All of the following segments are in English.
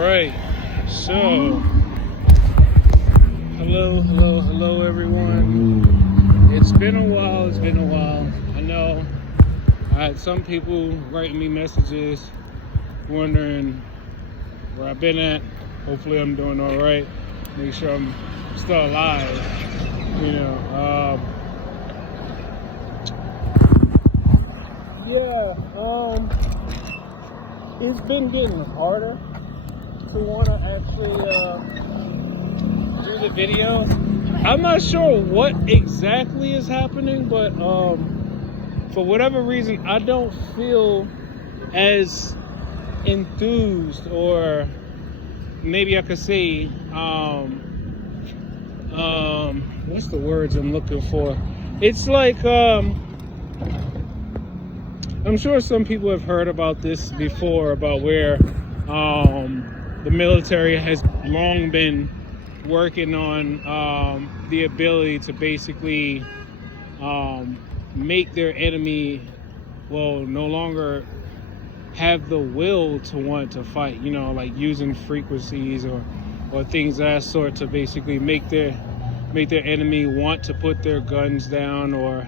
right. So, hello, everyone. It's been a while. I know I had some people writing me messages wondering where I've been at. Hopefully, I'm doing all right. Make sure I'm still alive. It's been getting harder to want to actually do the video. I'm not sure what exactly is happening, but for whatever reason, I don't feel as enthused, or maybe I could say, what's the words I'm looking for? It's like, I'm sure some people have heard about this before, about where the military has long been working on the ability to basically make their enemy, no longer have the will to want to fight, like using frequencies or things of that sort to basically make their enemy want to put their guns down, or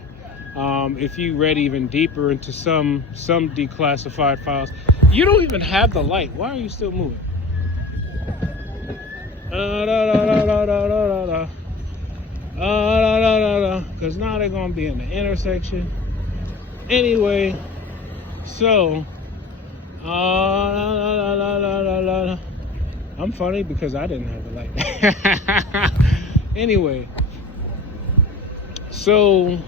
if you read even deeper into some declassified files, you don't even have the light. Why are you still moving? Because now they're gonna be in the intersection. Anyway, so I'm funny because I didn't have the light. Anyway, so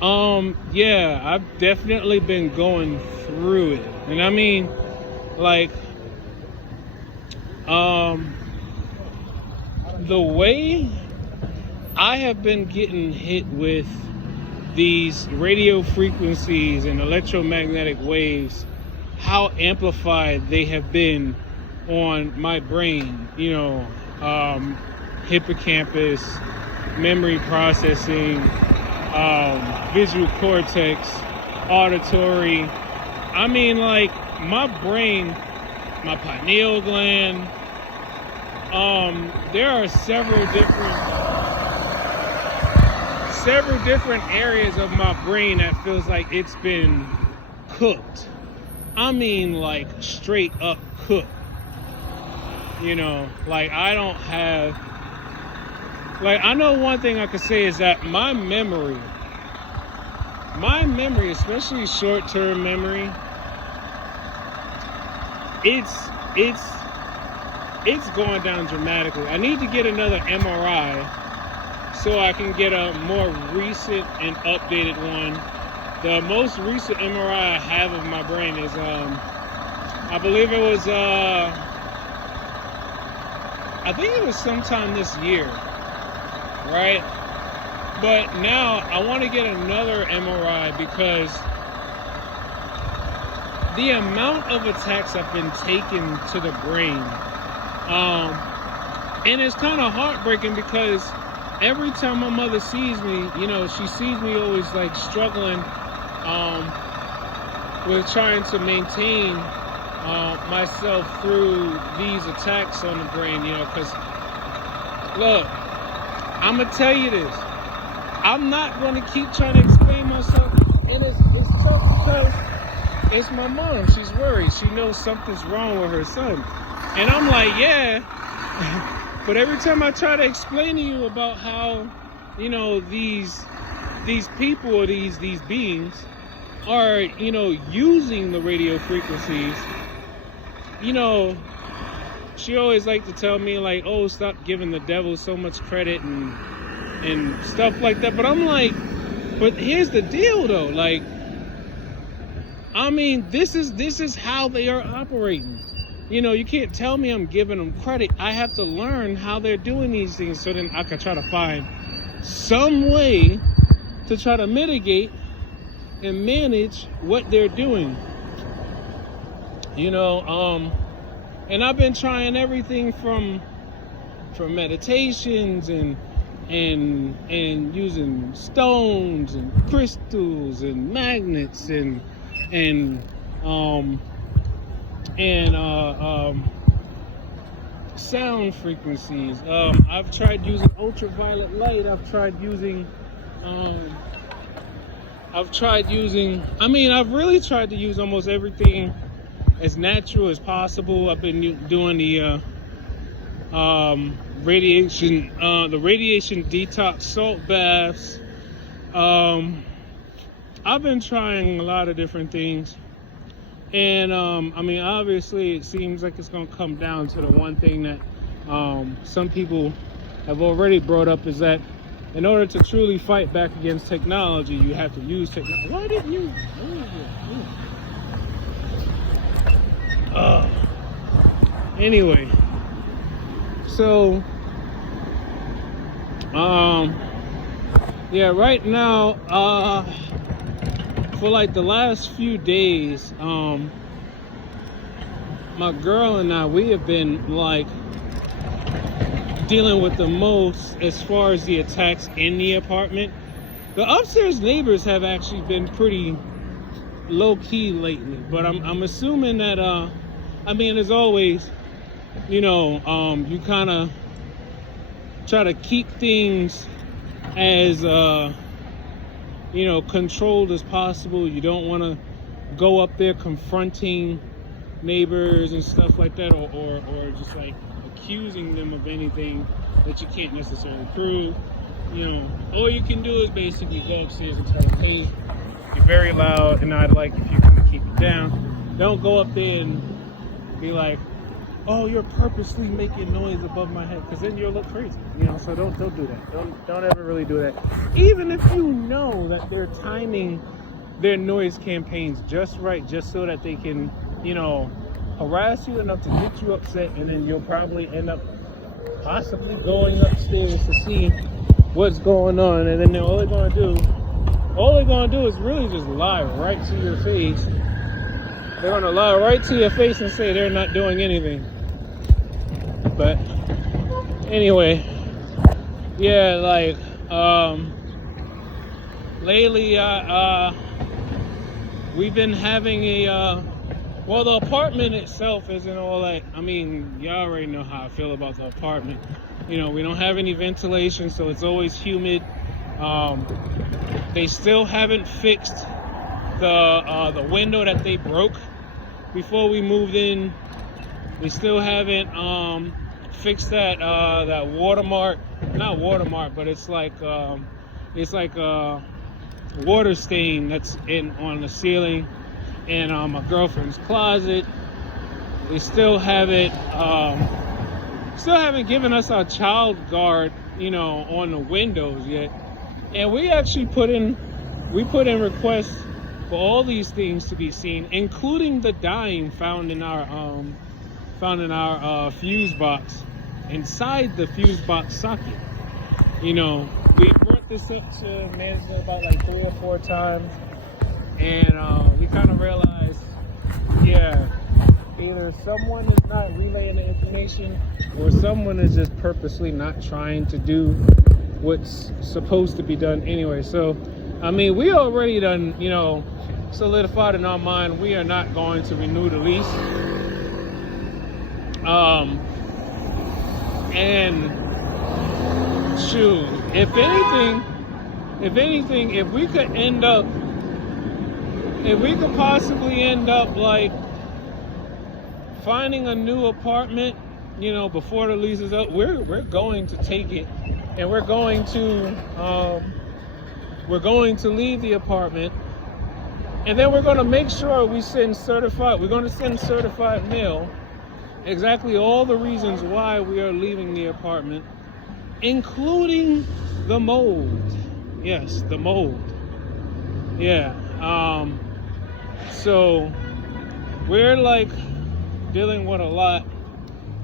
I've definitely been going through it. And I mean, like, the way I have been getting hit with these radio frequencies and electromagnetic waves, how amplified they have been on my brain, hippocampus, memory processing, visual cortex, auditory. I mean, like, my brain, my pineal gland, there are several different areas of my brain that feels like it's been cooked. I mean, like, straight up cooked. Like, I don't have, like, I know one thing I could say is that my memory, especially short-term memory, it's going down dramatically. I need to get another MRI so I can get a more recent and updated one. The most recent MRI I have of my brain is, I believe it was, I think it was sometime this year, right? But now I want to get another MRI because the amount of attacks I've been taking to the brain, and it's kind of heartbreaking because every time my mother sees me, she sees me always like struggling with trying to maintain myself through these attacks on the brain, because, look, I'm going to tell you this. I'm not going to keep trying to explain myself, and it's tough because it's my mom. She's worried. She knows something's wrong with her son. And I'm like, yeah. But every time I try to explain to you about how, these people or these beings are, using the radio frequencies, she always liked to tell me, like, oh, stop giving the devil so much credit and stuff like that. But I'm like, but here's the deal, though. Like, I mean, this is how they are operating. You can't tell me I'm giving them credit. I have to learn how they're doing these things so then I can try to find some way to try to mitigate and manage what they're doing. And I've been trying everything from meditations and using stones and crystals and magnets and sound frequencies. I've tried using ultraviolet light. Um, I've really tried to use almost everything as natural as possible. I've been doing the radiation detox salt baths. I've been trying a lot of different things. And obviously, it seems like it's going to come down to the one thing that some people have already brought up, is that in order to truly fight back against technology, you have to use technology. Why didn't you? Anyway, so yeah, right now, for like the last few days, my girl and we have been like dealing with the most as far as the attacks in the apartment. The upstairs neighbors have actually been pretty low key lately, but I'm assuming that as always, you kind of try to keep things as controlled as possible. You don't want to go up there confronting neighbors and stuff like that, or just like accusing them of anything that you can't necessarily prove. All you can do is basically go upstairs and tell them, hey, you're very loud, and I'd like if you can keep it down. Don't go up there and be like, oh, you're purposely making noise above my head, because then you'll look crazy. So don't do that. Don't ever really do that. Even if you know that they're timing their noise campaigns just right, just so that they can, harass you enough to get you upset, and then you'll probably end up possibly going upstairs to see what's going on, and then all they're gonna do is really just lie right to your face. They're gonna lie right to your face and say they're not doing anything. But anyway, yeah, like lately we've been having the apartment itself isn't all that. Y'all already know how I feel about the apartment. We don't have any ventilation, so it's always humid. They still haven't fixed the window that they broke before we moved in. We still haven't fixed that watermark. Not watermark, but it's like a water stain that's on the ceiling in my girlfriend's closet. They still haven't given us our child guard, on the windows yet. And we actually put in requests for all these things to be seen, including the dime found in our fuse box, inside the fuse box socket. We brought this up to management about like 3 or 4 times, and we kind of realized, yeah, either someone is not relaying the information, or someone is just purposely not trying to do what's supposed to be done anyway. So, we already done, solidified in our mind we are not going to renew the lease. And shoot, if we could possibly end up like finding a new apartment, before the lease is up, we're going to take it, and we're going to leave the apartment, and then we're going to make sure we're going to send certified mail exactly all the reasons why we are leaving the apartment, including the mold. Yes, the mold. Yeah. So we're like dealing with a lot,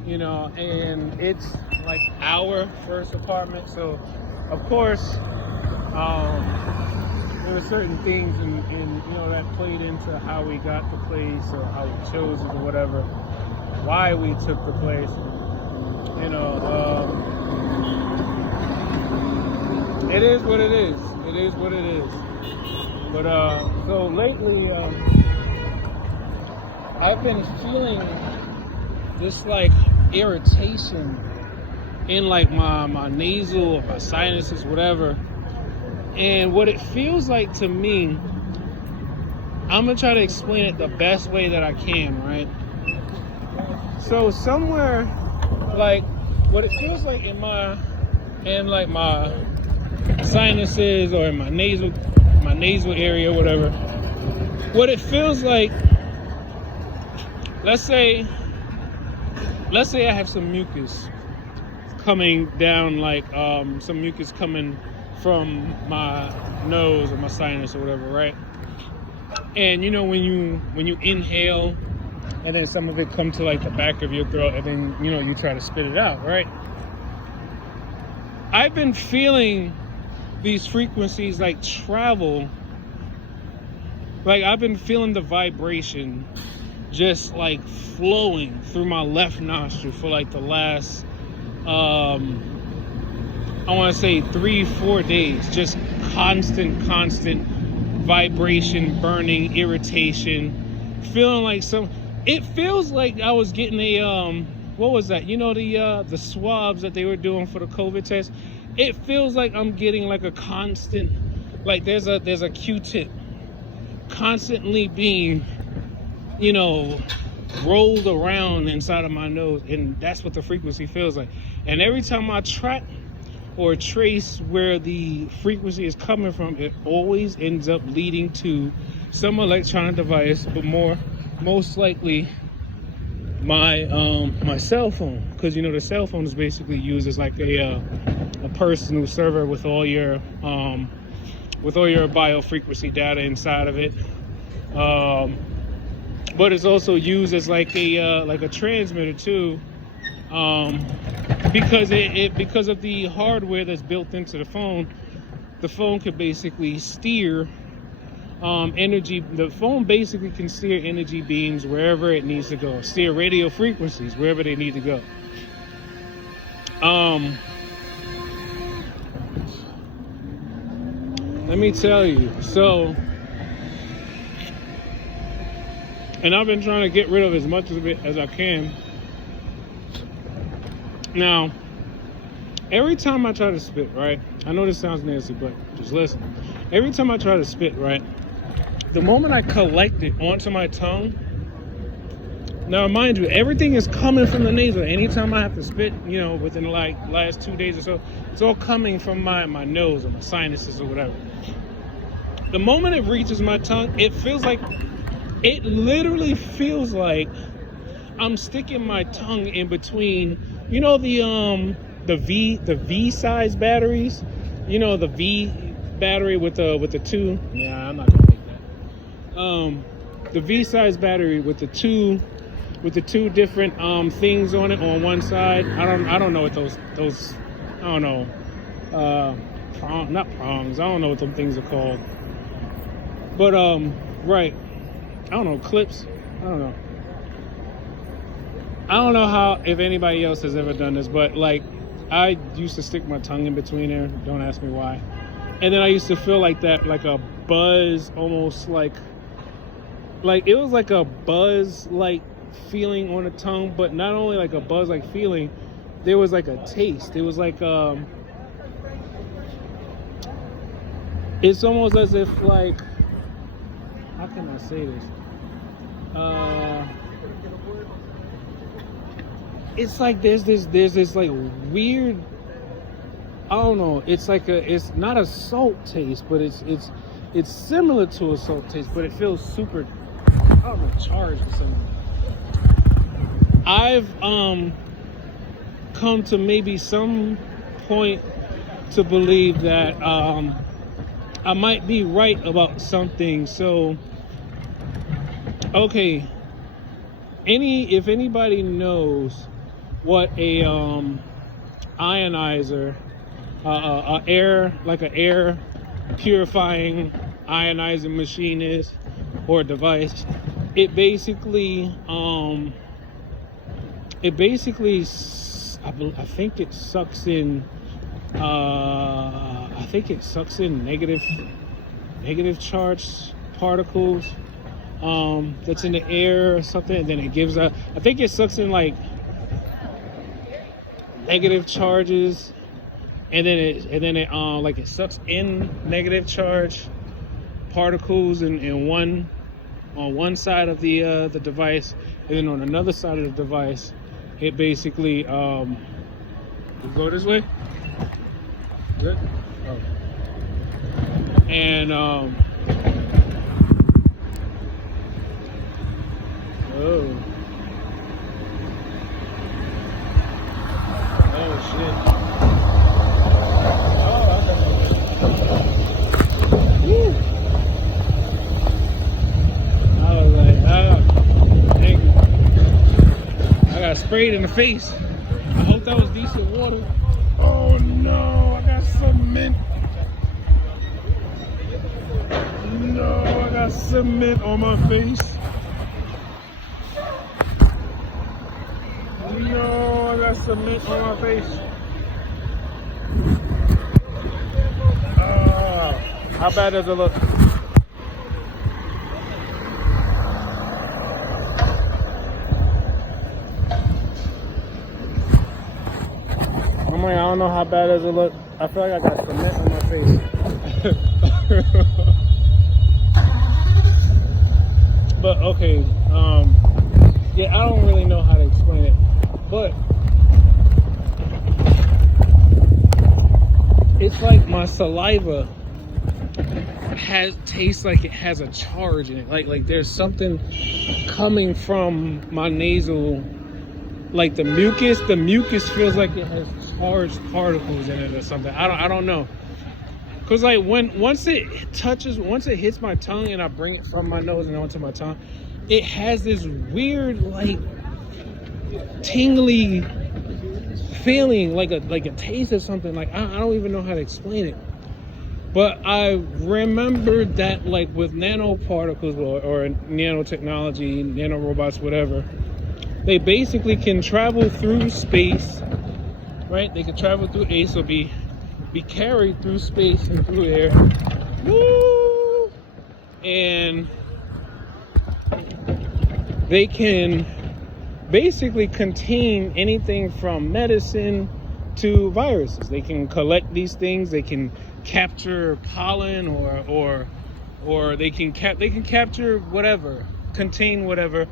and it's like our first apartment. So of course, there were certain things and that played into how we got the place, or how we chose it, or whatever, why we took the place. It is what it is. It is what it is. But so lately, I've been feeling this like irritation in like my nasal or my sinuses, whatever. And what it feels like to me, I'm gonna try to explain it the best way that I can, right? So somewhere, like, what it feels like in my sinuses or in my nasal area, whatever. What it feels like, let's say I have some mucus coming down, like some mucus coming from my nose or my sinus or whatever, right? And you know, when you inhale and then some of it come to like the back of your throat and then, you know, you try to spit it out, right? I've been feeling these frequencies like travel, like I've been feeling the vibration just like flowing through my left nostril for like the last I want to say 3-4 days. Just constant vibration, burning, irritation, feeling like it feels like I was getting a what was that, you know, the swabs that they were doing for the COVID test. It feels like I'm getting like a constant, like there's a Q-tip constantly being, you know, rolled around inside of my nose, and that's what the frequency feels like. And every time I track or trace where the frequency is coming from, it always ends up leading to some electronic device, but most likely my cell phone, because you know the cell phone is basically used as like a personal server with all your biofrequency data inside of it. But it's also used as like a transmitter too, because of the hardware that's built into the phone. The phone could basically steer energy. The phone basically can steer energy beams wherever it needs to go, steer radio frequencies wherever they need to go. Let me tell you, so. And I've been trying to get rid of as much of it as I can. Now, every time I try to spit, right? I know this sounds nasty, but just listen. Every time I try to spit, right? The moment I collect it onto my tongue, now mind you, everything is coming from the nasal. Anytime I have to spit, you know, within like last 2 days or so, it's all coming from my nose or my sinuses or whatever. The moment it reaches my tongue, it literally feels like I'm sticking my tongue in between, you know, the V size batteries, you know, the V battery with the two. Yeah, I'm not gonna make that. The V size battery with the two different things on it on one side. I don't know what those I don't know, not prongs. I don't know what them things are called. But right. I don't know, clips. I don't know how, if anybody else has ever done this, but like I used to stick my tongue in between there. Don't ask me why. And then I used to feel like that, like a buzz, almost like it was like a buzz like feeling on the tongue, but not only like a buzz like feeling, there was like a taste. It was like it's almost as if like, how can I say this? It's like there's this like weird, I don't know, it's not a salt taste, but it's similar to a salt taste, but it feels super, I don't know, charged or something. I've come to maybe some point to believe that I might be right about something. So okay, if anybody knows what a ionizer, like an air purifying ionizing machine is, or device, it basically I think it sucks in negative charged particles that's in the air or something, and then it gives I think it sucks in like negative charges, and then it like it sucks in negative charge particles in one on one side of the device, and then on another side of the device, it basically you go this way. Good. Oh. And oh. Oh shit. Woo. I was like, oh, thank you. I got sprayed in the face. I hope that was decent water. Oh no, I got cement. No, I got cement on my face. No, I got cement on my face. How bad does it look? I'm like, I don't know how bad does it look. I feel like I got cement on my face. But okay, yeah, I don't really know how to explain it, but it's like my saliva tastes like it has a charge in it. Like there's something coming from my nasal, like the mucus feels like it has charged particles in it or something. I don't know. Cause like once it hits my tongue and I bring it from my nose and onto my tongue, it has this weird like tingly feeling, like a taste of something. Like I don't even know how to explain it. But I remembered that like with nanoparticles or nanotechnology, nanorobots, whatever, they basically can travel through space, right? They can travel through space or be carried through space and through air. Woo! And they can basically contain anything from medicine to viruses. They can collect these things. They can capture pollen or they can capture whatever, contain whatever,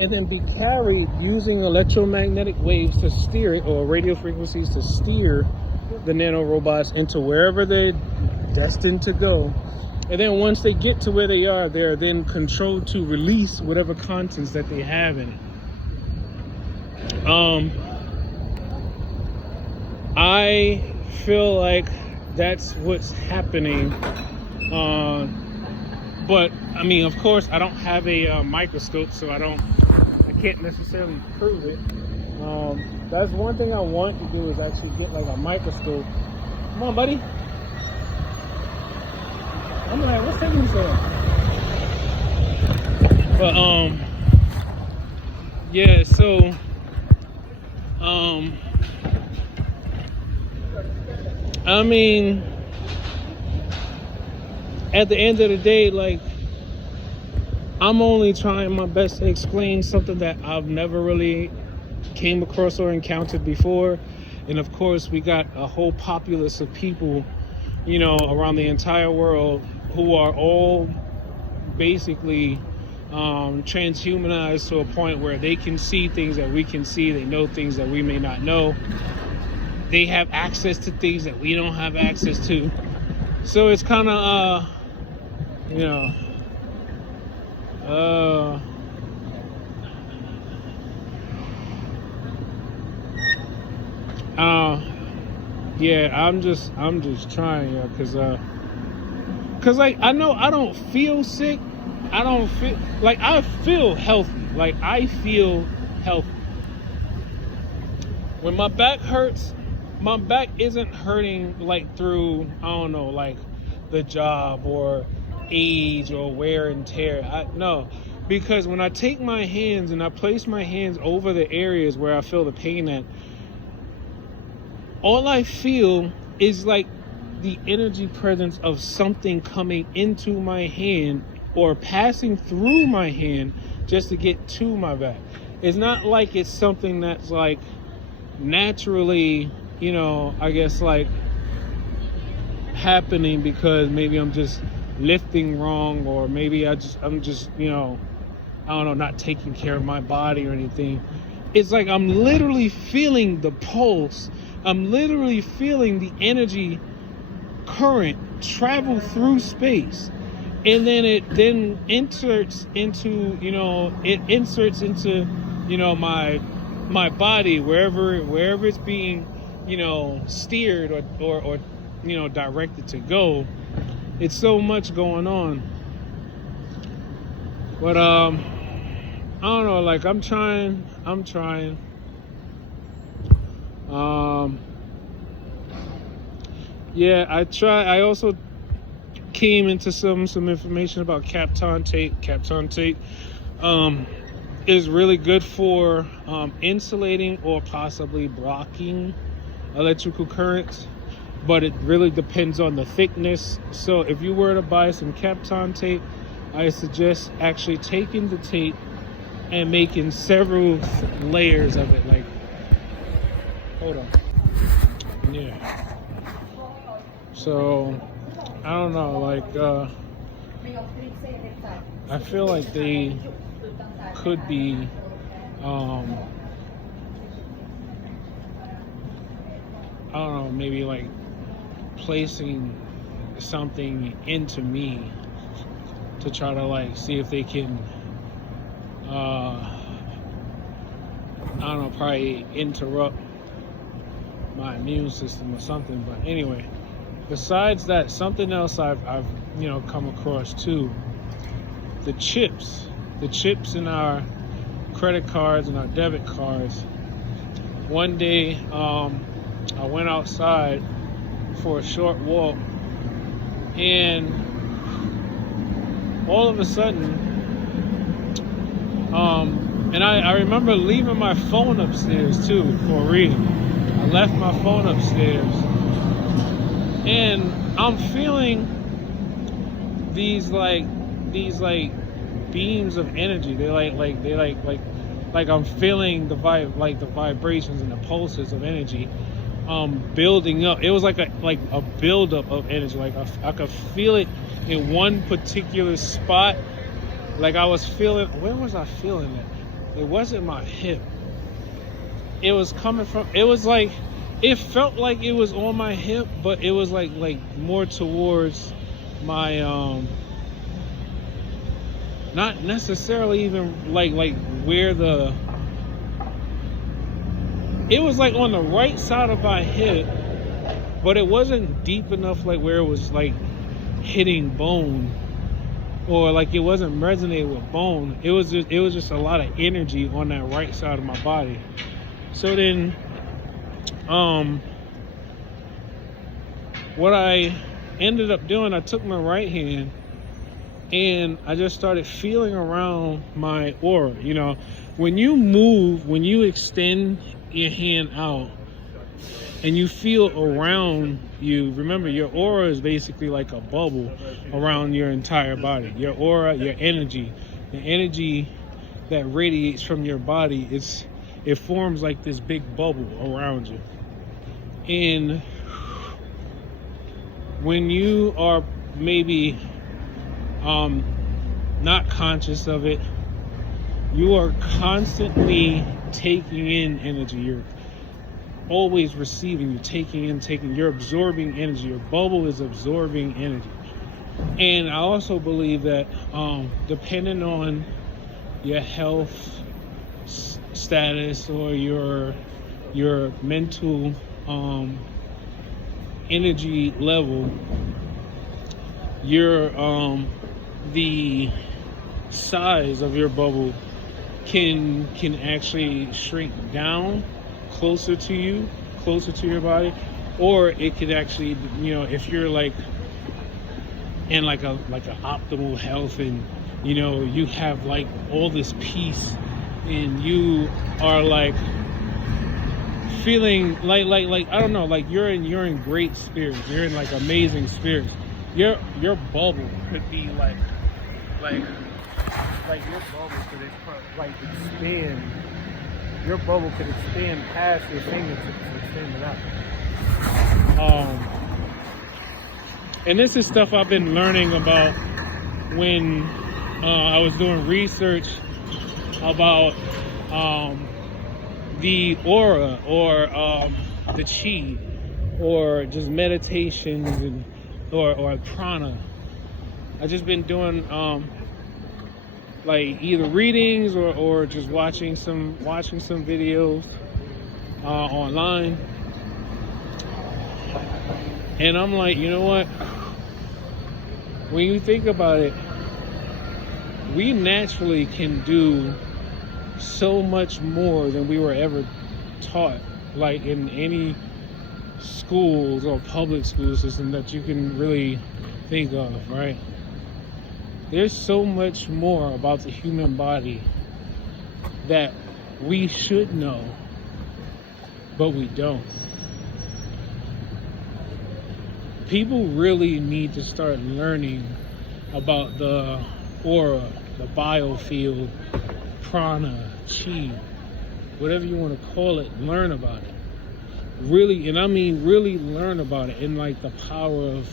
and then be carried using electromagnetic waves to steer it, or radio frequencies to steer the nanorobots into wherever they're destined to go. And then once they get to where they are, they're then controlled to release whatever contents that they have in it. I feel like that's what's happening. But I mean, of course, I don't have a microscope, so I can't necessarily prove it. That's one thing I want to do, is actually get like a microscope. Come on, buddy. I'm like, what's taking so long? But yeah, so I mean, at the end of the day, like, I'm only trying my best to explain something that I've never really came across or encountered before. And of course, we got a whole populace of people, you know, around the entire world who are all basically transhumanized to a point where they can see things that we can see. They know things that we may not know. They have access to things that we don't have access to. So it's kind of, you know, yeah, I'm just trying, cause like I know I don't feel sick. I don't feel like, I feel healthy. Like I feel healthy. When my back hurts, my back isn't hurting like through, I don't know, like the job or age or wear and tear. No, because when I take my hands and I place my hands over the areas where I feel the pain at, all I feel is like the energy presence of something coming into my hand or passing through my hand just to get to my back. It's not like it's something that's like naturally, I guess like happening because maybe I'm just lifting wrong, or maybe I'm just I don't know, not taking care of my body or anything. It's like I'm literally feeling the pulse. I'm literally feeling the energy current travel through space. And then it then inserts into, my body, wherever it's being, steered or directed to go. It's so much going on. But I don't know, like I'm trying. Yeah, I also came into some information about Kapton tape. Kapton tape is really good for insulating or possibly blocking electrical currents, but it really depends on the thickness. So if you were to buy some Kapton tape, I suggest actually taking the tape and making several layers of it. Like, hold on. Yeah. So, I don't know, like, I feel like they could be, I don't know, maybe like placing something into me to try to like see if they can, I don't know, probably interrupt my immune system or something. But anyway, besides that, something else I've come across too, the chips in our credit cards and our debit cards. One day I went outside for a short walk, and all of a sudden and I remember leaving my phone upstairs too, for real. I left my phone upstairs, and I'm feeling these beams of energy. They like I'm feeling the vibrations and the pulses of energy building up. It was like a buildup of energy. Like I could feel it in one particular spot. Like I was feeling, where was I feeling it? It wasn't my hip. It was coming from, it was like, it felt like it was on my hip, but it was like more towards my, not necessarily even like where it was like on the right side of my hip, but it wasn't deep enough like where it was like hitting bone, or like it wasn't resonating with bone. It was just a lot of energy on that right side of my body. So then what I ended up doing, I took my right hand and I just started feeling around my aura. When you move, when you extend your hand out and you feel around you, remember your aura is basically like a bubble around your entire body. Your aura, your energy, the energy that radiates from your body, it forms like this big bubble around you. And when you are maybe not conscious of it, you are constantly taking in energy. You're always receiving, you're taking in, you're absorbing energy. Your bubble is absorbing energy. And I also believe that depending on your health status or your mental energy level, the size of your bubble can actually shrink down closer to you, closer to your body, or it could actually, if you're like in like a optimal health, and you have like all this peace, and you are like feeling like I don't know, like you're in great spirits, you're in like amazing spirits. Your bubble could be like your bubble could like expand your bubble could expand past your fingertips, extend it out. And this is stuff I've been learning about when I was doing research about the aura or the chi or just meditations and or prana. I've just been doing like either readings or just watching some videos online. And I'm like, you know what? When you think about it, we naturally can do so much more than we were ever taught, like in any schools or public school system that you can really think of, right? There's so much more about the human body that we should know, but we don't. People really need to start learning about the aura, the biofield, prana, chi, whatever you want to call it. Learn about it. Really, and I mean really learn about it, and like the power of,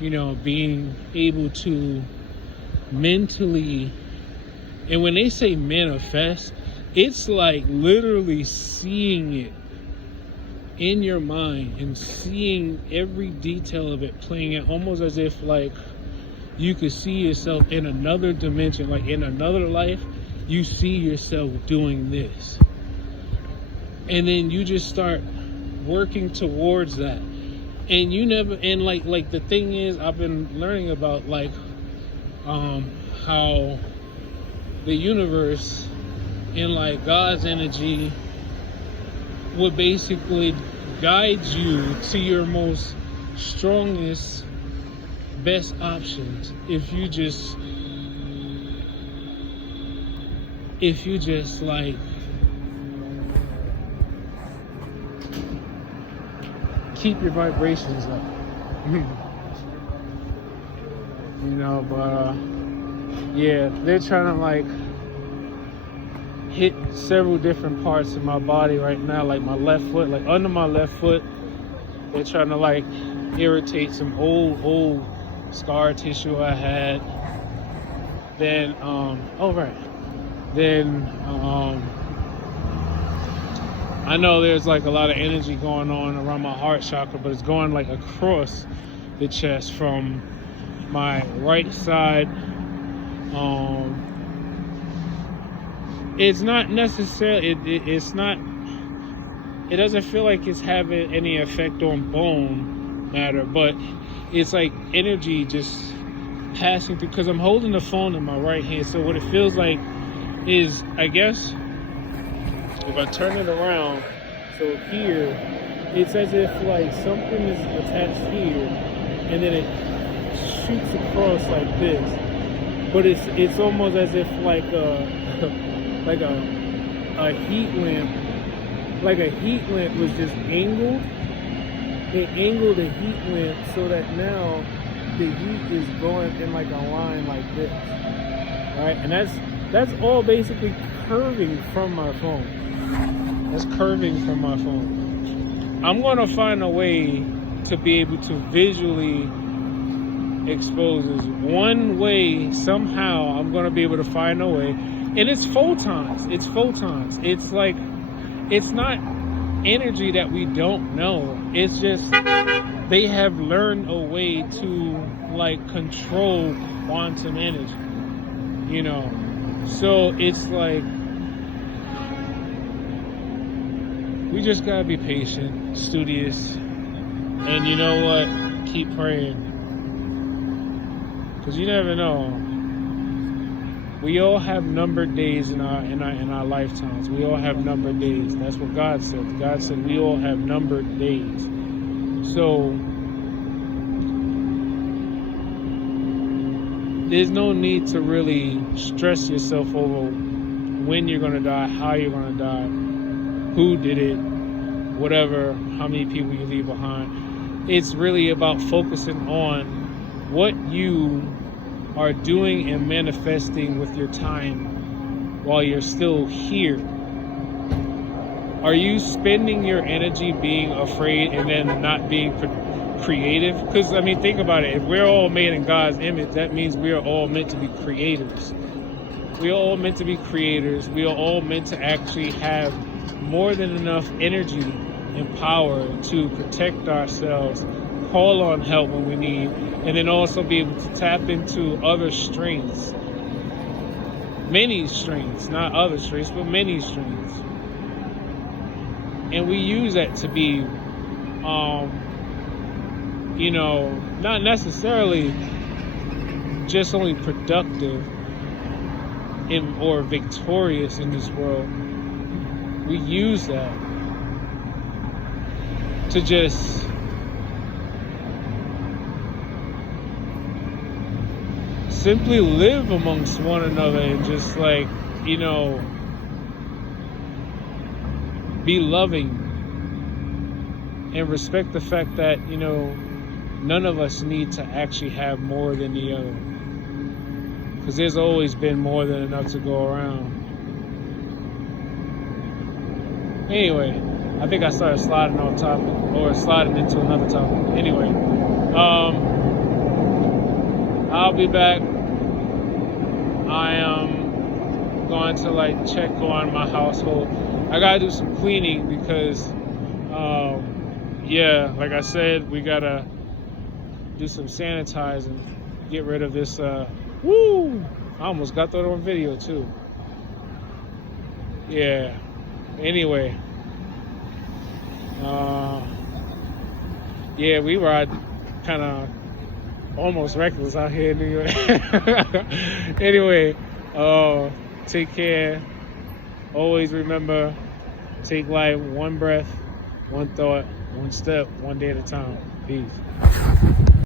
you know, being able to mentally, and when they say manifest, it's like literally seeing it in your mind and seeing every detail of it playing out, almost as if like you could see yourself in another dimension, like in another life you see yourself doing this, and then you just start working towards that. And you never, and like the thing is, I've been learning about like how the universe and like God's energy would basically guide you to your most strongest, best options if you just like keep your vibrations up. You know, but yeah, they're trying to like hit several different parts of my body right now, like my left foot, like under my left foot. They're trying to like irritate some old scar tissue I had. Then I know there's like a lot of energy going on around my heart chakra, but it's going like across the chest from my right side. It's not necessarily, it doesn't feel like it's having any effect on bone matter, but it's like energy just passing through, because I'm holding the phone in my right hand. So what it feels like is, I guess, if I turn it around, so here, it's as if like something is attached here, and then it shoots across like this. But it's almost as if like a heat lamp, like a heat lamp was just angled. It angled the heat lamp so that now the heat is going in like a line like this, right? And that's all basically curving from my phone. That's curving from my phone. I'm gonna find a way to be able to visually expose this. One way, somehow, I'm gonna be able to find a way. And it's photons. It's photons. It's like, it's not energy that we don't know. It's just they have learned a way to like control quantum energy, you know. So it's like we just gotta be patient, studious, and you know what? Keep praying, because you never know. We all have numbered days in our lifetimes. We all have numbered days. That's what God said. God said we all have numbered days. So there's no need to really stress yourself over when you're gonna die, how you're gonna die, who did it, whatever, how many people you leave behind. It's really about focusing on what you are doing and manifesting with your time while you're still here. Are you spending your energy being afraid and then not being creative? Because, I mean, think about it. If we're all made in God's image, that means we are all meant to be creators. We are all meant to be creators. We are all meant to actually have more than enough energy and power to protect ourselves, call on help when we need, and then also be able to tap into other strengths. Many strengths, not other strengths, but many strengths. And we use that to be, not necessarily just only productive or victorious in this world. We use that to just simply live amongst one another and just be loving and respect the fact that, none of us need to actually have more than the other. Because there's always been more than enough to go around. Anyway, I think I started sliding off topic, or sliding into another topic. Anyway, I'll be back. I am going to check on my household. I gotta do some cleaning because, like I said, we gotta do some sanitizing, get rid of this, I almost got that on video too. Yeah, anyway, we ride kind of almost reckless out here in New York. Anyway, take care. Always remember, take life one breath, one thought, one step, one day at a time. Peace.